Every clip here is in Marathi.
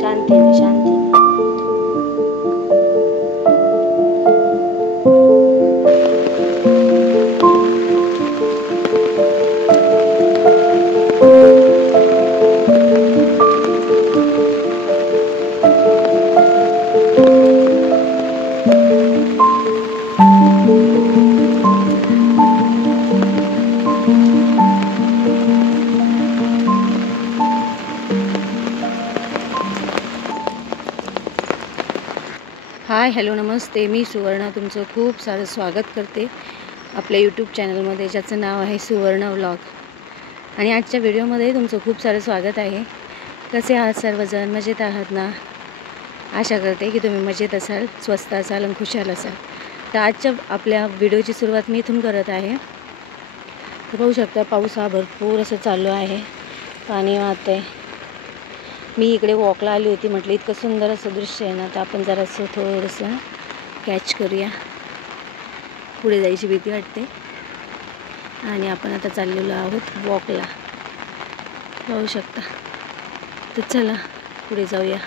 शांतीने शांतीने हाय हॅलो नमस्ते, मी सुवर्णा तुमचं खूप सारं स्वागत करते आपल्या यूट्यूब चॅनलमध्ये, ज्याचं नाव आहे सुवर्ण व्लॉग. आणि आजच्या व्हिडिओमध्ये तुमचं खूप सारं स्वागत आहे. कसे आहात सर्वजण? मजेत आहात ना? आशा करते की तुम्ही मजेत असाल, स्वस्त असाल आणि खुशाल असाल. तर आजच्या आपल्या व्हिडिओची सुरुवात मी इथून करत आहे. तर पाहू शकता पाऊस हा भरपूर असं चालू आहे, पाणी वाहतंय. मी इकडे वॉकला आली होती, म्हटलं इतकं सुंदर असं दृश्य आहे ना, तर आपण जरासं थोडंसं कॅच करूया. पुढे जायची भीती वाटते आणि आपण आता चाललेलो आहोत वॉकला, पाहू शकता. तर चला पुढे जाऊया.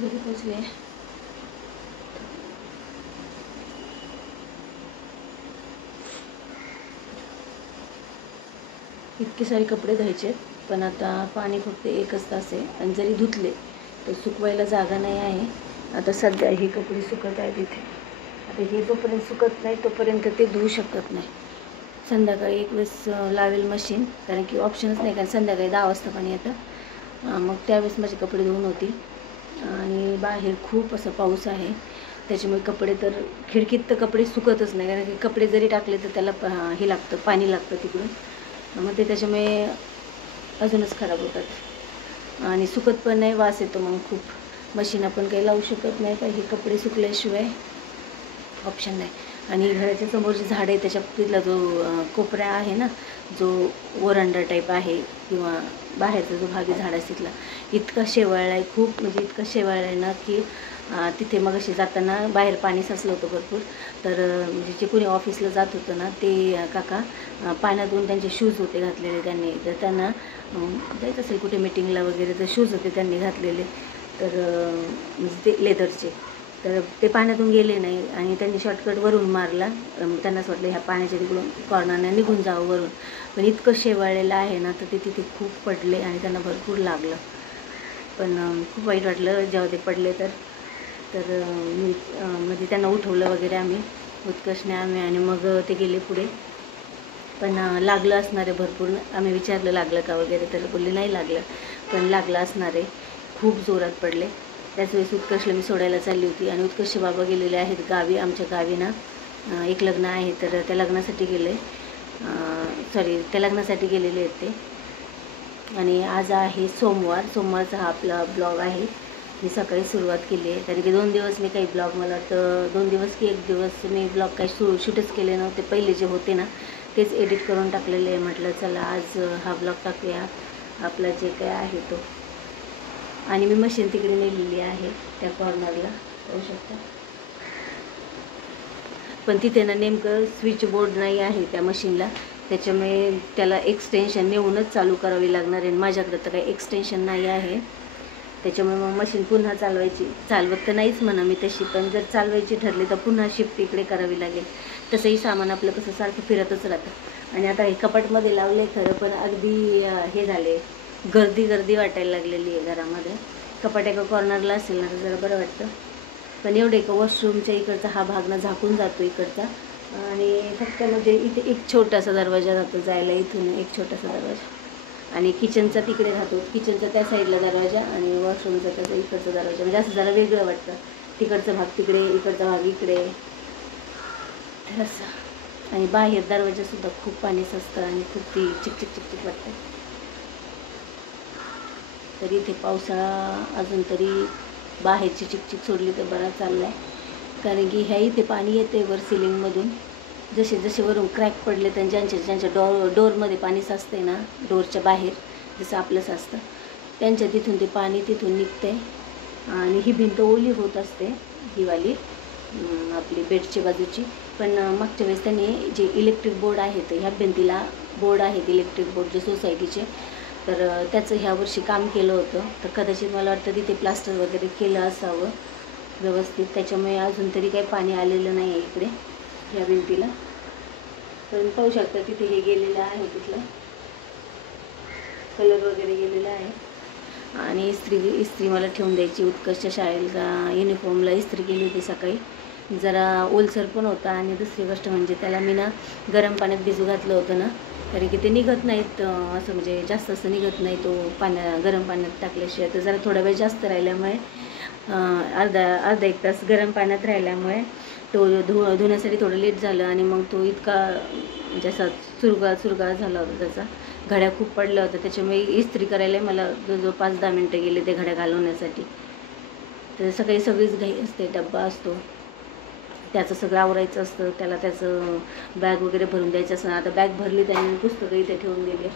घरी पोचले. इतके सारे कपडे धुवायचे, पण आता पाणी फक्त एकच तास आहे आणि जरी धुतले तर सुकवायला जागा नाही आहे. आता सध्या हे कपडे सुकत आहेत इथे. आता हे जोपर्यंत सुकत नाही तोपर्यंत ते धुवू शकत नाही. संध्याकाळी एक वेळेस लावेल मशीन, कारण की ऑप्शनच नाही, कारण संध्याकाळी 10 वाजता पाणी येतं. मग त्यावेळेस माझे कपडे धुवून होतील. आणि बाहेर खूप असं पाऊस आहे, त्याच्यामुळे कपडे तर खिडकीत तर कपडे सुकतच नाही, कारण की कपडे जरी टाकले तर त्याला हे लागतं, पाणी लागतं तिकडून. मग ते त्याच्यामुळे अजूनच खराब होतात आणि सुकत पण नाही, वास येतो मग खूप. मशीन आपण काही लावू शकत नाही, काही कपडे सुकल्याशिवाय ऑप्शन नाही. आणि घराच्या समोर जे झाड आहे त्याच्या तिथला जो कोपरा आहे ना, जो वरांडा टाईप आहे किंवा बाहेरचा जो भाग आहे झाडाचा, तिथला इतका शेवाळला आहे खूप, म्हणजे इतका शेवाळला आहे ना की तिथे मग अशी जाताना बाहेर पाणी साचलं होतं भरपूर. तर म्हणजे जे कोणी ऑफिसला जात होतं ना ते काका पाण्यातून त्यांचे शूज होते घातलेले त्यांनी. तर त्यांना जायचं असेल कुठे मिटिंगला वगैरे तर शूज होते त्यांनी घातलेले, तर म्हणजे ते लेदरचे. तर ते पाण्यातून गेले नाही आणि त्यांनी शॉर्टकट वरून मारला. त्यांना असं वाटलं ह्या पाण्याच्या तिकडून कॉर्नरने निघून जावं वरून, पण इतकं शेवाळलेलं आहे ना तर ते तिथे खूप पडले आणि त्यांना भरपूर लागलं. पण खूप वाईट वाटलं जेव्हा ते पडले. तर मी म्हणजे त्यांना उठवलं वगैरे आम्ही उत्कर्षने आम्ही, आणि मग ते गेले पुढे. पण लागलं असणार आहे भरपूर. आम्ही विचारलं लागलं का वगैरे, तर बोलले नाही लागलं, पण लागलं असणार आहे, खूप जोरात पडले. त्याच वेळेस उत्कर्षला मी सोडायला चालली होती आणि उत्कर्ष बाबा गेलेले आहेत गावी. आमच्या गावी ना एक लग्न आहे, तर त्या लग्नासाठी गेले, त्या लग्नासाठी गेलेले आहेत ते. आणि आज आहे सोमवारचा हा आपला ब्लॉग आहे. मी सकाळी सुरुवात केली आहे, कारण की 2 दिवस मी काही ब्लॉग, मला वाटतं 2 दिवस की 1 दिवस मी ब्लॉग काही शूटच केले नव्हते. पहिले जे होते ना तेच एडिट करून टाकलेले आहे. म्हटलं चला आज हा ब्लॉग टाकूया आपला जे काय आहे तो. आणि मी मशीन तिकडे नेलेली आहे त्या कॉर्नरला, पाहू शकता. पण तिथे ना नेमकं स्विच बोर्ड नाही आहे त्या मशीनला, त्याच्यामुळे त्याला एक्सटेन्शन नेऊनच चालू करावी लागणार आहे. माझ्याकडे तर काही एक्सटेन्शन नाही आहे, त्याच्यामुळे मग मशीन पुन्हा चालवत तर नाहीच म्हणा मी तशी, पण जर चालवायची ठरली तर पुन्हा शिफ्ट इकडे करावी लागेल. तसंही सामान आपलं कसं सारखं फिरतच राहतं. आणि आता हे कपाटमध्ये लावले खरं, पण अगदी हे झाले, गर्दी वाटायला लागलेली आहे घरामध्ये. कपाट एका कॉर्नरला असेल ना तर जरा बरं वाटतं. पण एवढे का वॉशरूमच्या इकडचा हा भाग ना झाकून जातो इकडचा, आणि फक्त म्हणजे इथे एक छोटासा दरवाजा जातो जायला, इथून एक छोटासा दरवाजा, आणि किचनचा तिकडे राहतो, किचनचा त्या साईडला दरवाजा आणि वॉशरूमचा त्याचा इकडचा दरवाजा. म्हणजे असं जरा वेगळं वाटतं, तिकडचा भाग तिकडे, इकडचा भाग इकडे, तर असं. आणि बाहेर दरवाजासुद्धा खूप पाणी साचतं आणि खूप ती चिकचिक वाटतं. तरी इथे पावसाळा अजून तरी बाहेरची चिकचिक सोडली तर बरा चालला आहे, कारण की ह्या इथे पाणी येते वर सिलिंगमधून. जसे वरून क्रॅक पडले तर ज्यांच्या डोरमध्ये पाणी साचते ना, डोरच्या बाहेर जसं आपलं साचतं, त्यांच्या तिथून ते पाणी तिथून निघते. आणि ही भिंत ओली होत असते, ही वाली आपली बेडच्या बाजूची. पण मागच्या वेळेस त्यांनी जे इलेक्ट्रिक बोर्ड आहेत, ह्या भिंतीला बोर्ड आहेत इलेक्ट्रिक बोर्ड जे सोसायटीचे, तर त्याचं ह्या वर्षी काम केलं होतं. तर कदाचित मला वाटतं तिथे प्लास्टर वगैरे केलं असावं व्यवस्थित, त्याच्यामुळे अजून तरी काही पाणी आलेलं नाही आहे इकडे ह्या भिंतीला. पण पाहू शकता तिथे हे गेलेलं आहे, तिथलं कलर वगैरे गेलेला आहे. आणि इस्त्री मला ठेवून द्यायची. उत्कर्षच्या शाळेला युनिफॉर्मला इस्त्री केली होती सकाळी, जरा ओलसर पण होता. आणि दुसरी गोष्ट म्हणजे त्याला मी ना गरम पाण्यात भिजू घातलं होतं ना, कारण की ते निघत नाहीत असं, म्हणजे जास्त असं निघत नाही तो गरम पाण्यात टाकल्याशिवाय. तर जरा थोडा वेळ जास्त राहिल्यामुळे अर्धा एक तास गरम पाण्यात राहिल्यामुळे तो धुण्यासाठी थोडं लेट झालं. आणि मग तो इतका जसा चुरगाळ झाला होता, त्याचा घड्या खूप पडल्या होत्या, त्याच्यामुळे इस्त्री करायला मला जवळजवळ 5-10 मिनटं गेले ते घड्या घालवण्यासाठी. तर सगळीच घाई असते, डब्बा असतो, त्याचं सगळं आवरायचं असतं, त्याला त्याचं बॅग वगैरे भरून द्यायचं असतं. आता बॅग भरली त्याने, पुस्तकं इथे ठेवून दिले.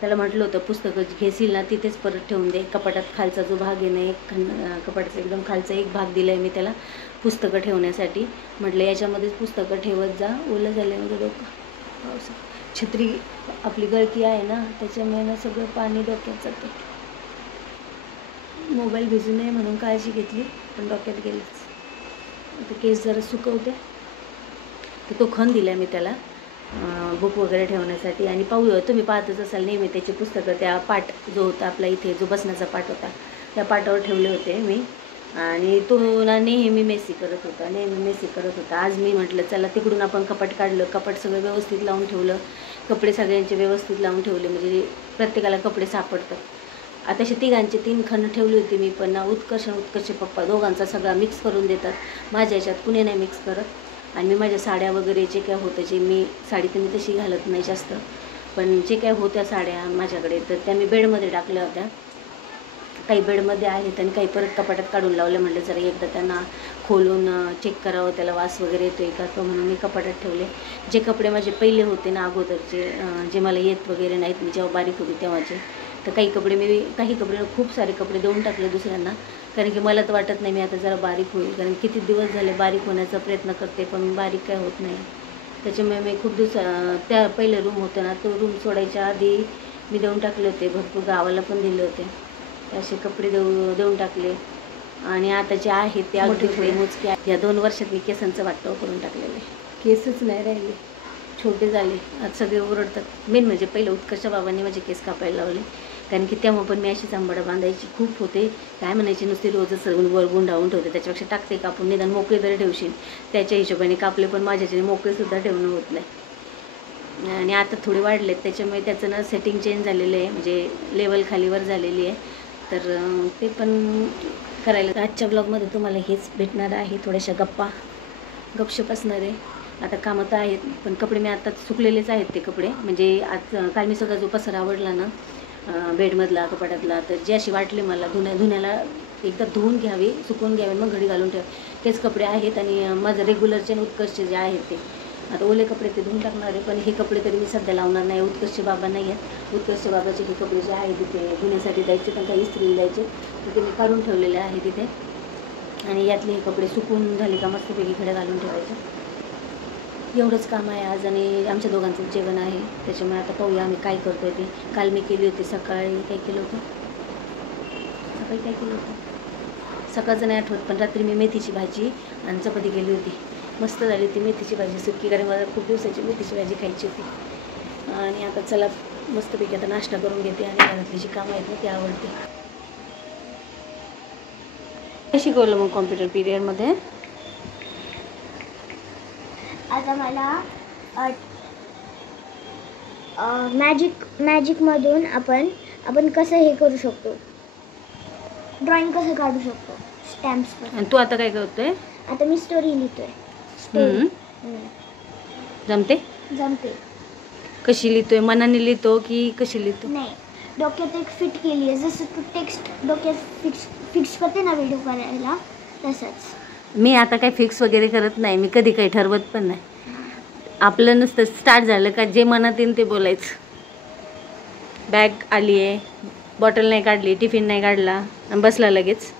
त्याला म्हटलं होतं पुस्तकं घेशील ना तिथेच परत ठेवून दे. कपाटात खालचा जो भाग आहे ना, एक कपाटाचा एकदम खालचा एक भाग दिला आहे मी त्याला पुस्तकं ठेवण्यासाठी. म्हटलं याच्यामध्येच पुस्तकं ठेवत जा, ओलं झाल्यामध्ये डोकं. पावसात छत्री आपली गळती आहे ना, त्याच्यामुळे ना सगळं पाणी डोक्यात जातं. मोबाईल भिजू नये म्हणून काळजी घेतली, पण डोक्यात गेलंच. आता केस जरा सुकवते. तर तो खण दिला मी त्याला बुक वगैरे ठेवण्यासाठी. आणि पाहूया, तुम्ही पाहतच असाल नेहमी त्याची पुस्तकं, त्या पाट जो होता आपला इथे जो बसण्याचा पाट होता त्या पाटावर ठेवले होते मी. आणि तो ना नेहमी मेसी करत होता. आज मी म्हटलं चला तिकडून आपण कपाट काढलं, कपाट सगळं व्यवस्थित लावून ठेवलं, कपडे सगळ्यांचे व्यवस्थित लावून ठेवले, म्हणजे प्रत्येकाला कपडे सापडतात. आता असे 3 खणं ठेवली होती मी, पण उत्कर्ष पप्पा दोघांचा सगळा मिक्स करून देतात. माझ्या याच्यात कुणी नाही मिक्स करत. आणि मी माझ्या साड्या वगैरे जे काय होतं, जे मी साडी तर मी तशी घालत नाही जास्त, पण जे काय होत्या साड्या माझ्याकडे तर त्या मी बेडमध्ये टाकल्या होत्या. काही बेडमध्ये आहेत आणि काही परत कपाटात काढून लावल्या. म्हटलं जरा एकदा त्यांना खोलून चेक करावं, त्याला वास वगैरे येतो आहे का, तो म्हणून मी कपाटात ठेवले. जे कपडे माझे पहिले होते ना अगोदरचे, जे मला येत वगैरे नाहीत, मी जेव्हा बारीक होती तेव्हाचे, तर काही कपडे खूप सारे कपडे देऊन टाकले दुसऱ्यांना, कारण की मला तर वाटत नाही मी आता जरा बारीक होईल, कारण किती दिवस झाले बारीक होण्याचा प्रयत्न करते पण बारीक काय होत नाही. त्याच्यामुळे मी खूप त्या पहिले रूम होतं ना, तो रूम सोडायच्या आधी मी देऊन टाकले होते, भरपूर गावाला पण दिले होते. असे कपडे देऊन टाकले. आणि आता जे आहेत ते अगदी थोडे मोजके. या 2 वर्षात मी केसांचं वाटोळं करून टाकलेलं आहे. केसच नाही राहिले, छोटे झाले. आज सगळे ओरडतात. मेन म्हणजे पहिलं उत्कर्ष बाबांनी माझे केस कापायला लावले, कारण की तेव्हा पण मी अशी जांभळं बांधायची खूप होते. काय म्हणायचे, नुसते रोजच वर गुंडाळून ठेवते, त्याच्यापेक्षा टाकते कापून, निदान मोकळे तरी ठेवशील. त्याच्या हिशोबाने कापले, पण माझ्याच्याने मोकळेसुद्धा ठेवणं होत नाही. आणि आता थोडे वाढलेत, त्याच्यामुळे त्याचं ना सेटिंग चेंज झालेलं आहे, म्हणजे लेवल खालीवर झालेली आहे. तर ते पण करायला. आजच्या ब्लॉगमध्ये तुम्हाला हेच भेटणार आहे, थोड्याशा गपशप असणार आहे. आता कामं तर आहेत, पण कपडे मी आता सुकलेलेच आहेत ते कपडे. म्हणजे काल मी सगळा जो पसारा आवडला ना बेडमधला कपाटातला, तर जे अशी वाटले मला धुण्याला एकदा धुवून घ्यावे, सुकवून घ्यावे, मग घडी घालून ठेवावे, तेच कपडे आहेत. आणि माझं रेग्युलरचे आणि उत्कर्ष जे आहेत ते आता ओले कपडे ते धुवून टाकणार आहे. पण हे कपडे तरी मी सध्या लावणार नाही. उत्कर्ष बाबा नाही आहेत. उत्कर्ष बाबाचे हे कपडे जे आहेत तिथे धुण्यासाठी द्यायचे, पण काही इस्त्रीला द्यायचे, तर ते मी काढून ठेवलेले आहे तिथे. आणि यातले हे कपडे सुकून झाले का मस्तपैकी घड्या घालून ठेवायचे. एवढंच काम आहे आज. आणि आमच्या दोघांचं जेवण आहे, त्याच्यामुळे आता पाहूया आम्ही काय करतोय ते. काल मी केली होती सकाळी, काय केलं होतं सकाळचं नाही आठवत, पण रात्री मी मेथीची भाजी आणि चपाती केली होती. मस्त झाली ती मेथीची भाजी सुकी, कारण मला खूप दिवसाची मेथीची भाजी खायची होती. आणि आता चला मस्तपैकी आता नाश्ता करून घेते, आणि घरातली जी कामं आहेत ना ती आवडते. काय शिकवलं मग कॉम्प्युटर पिरियडमध्ये? आता मला मॅजिकमधून आपण कसं हे करू शकतो, ड्रॉइंग कसं काढू शकतो स्टॅम्प्स. आणि तू आता काय करतोय? आता मी स्टोरी लिहितोय. जमते. कशी लिहितोय? मनाने लिहितो की कशी लिहितो? नाही, डोक्यात एक फिट केली आहे, जसं तू टेक्स्ट डोक्यात फिक्स करते ना व्हिडिओ करायला, तसंच. मी आता काही फिक्स वगैरे करत नाही, मी कधी काही ठरवत पण नाही. आपलं नुसतं स्टार्ट झालं का जे मनात येईल ते बोलायचं. बॅग आली आहे, बॉटल नाही काढली, टिफिन नाही काढला, बसला लगेच.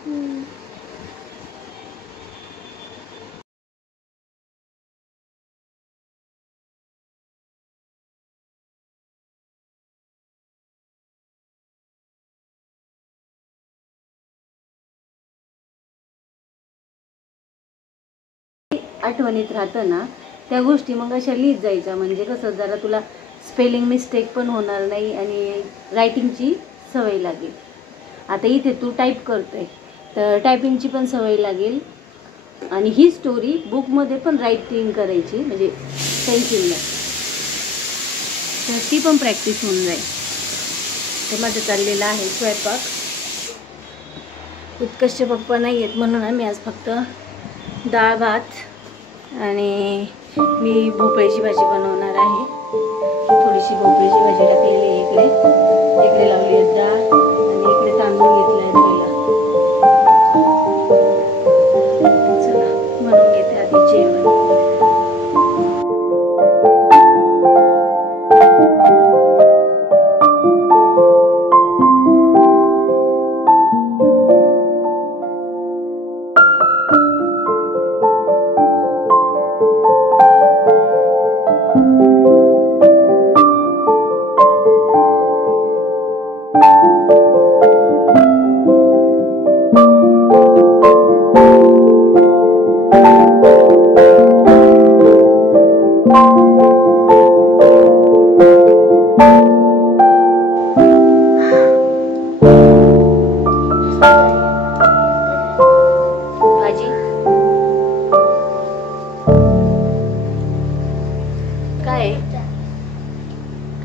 आठवणीत राहतं ना त्या गोष्टी, मग अशा लिहित जायच्या, म्हणजे कसं जरा तुला स्पेलिंग मिस्टेक पण होणार नाही आणि रायटिंगची सवय लागेल. आता इथे तू टाईप करतोय, तर टायपिंगची पण सवय लागेल. आणि ही स्टोरी बुकमध्ये पण रायटिंग करायची, म्हणजे पेन्सिलने, तर ती पण प्रॅक्टिस होऊन जाईल. तर माझं चाललेलं आहे स्वयंपाक. उत्कर्ष पप्पा नाही आहेत म्हणून आम्ही आज फक्त डाळ भात आणि मी भोपळ्याची भाजी बनवणार आहे. थोडीशी भोपळ्याची भाजी टाकलेली आहे इकडे लावली आहे डाळ, आणि इकडे तांदूळ घेतला आहे धुवायला. चला बनवून घेते आधी जेवण.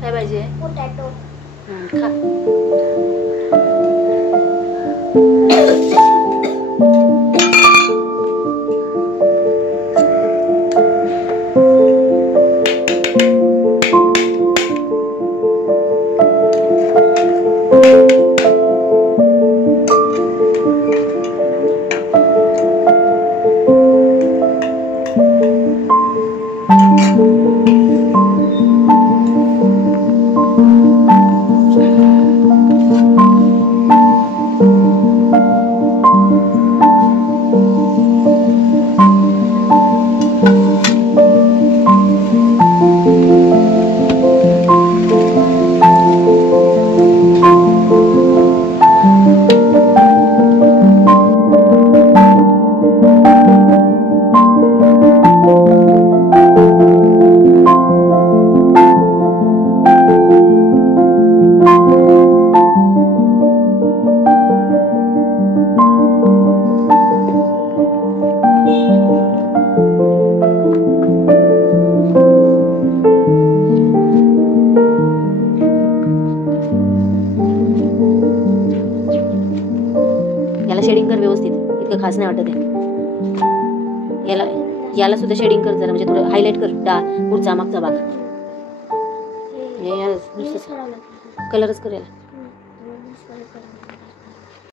काय भाजी आहे? पोटॅटो. खा. इतकं खास नाही वाटत आहे. याला सुद्धा शेडिंग कर जरा, म्हणजे थोडं हायलाईट कर पुढचा मागचा भाग. नुसतं कलरच कर याला.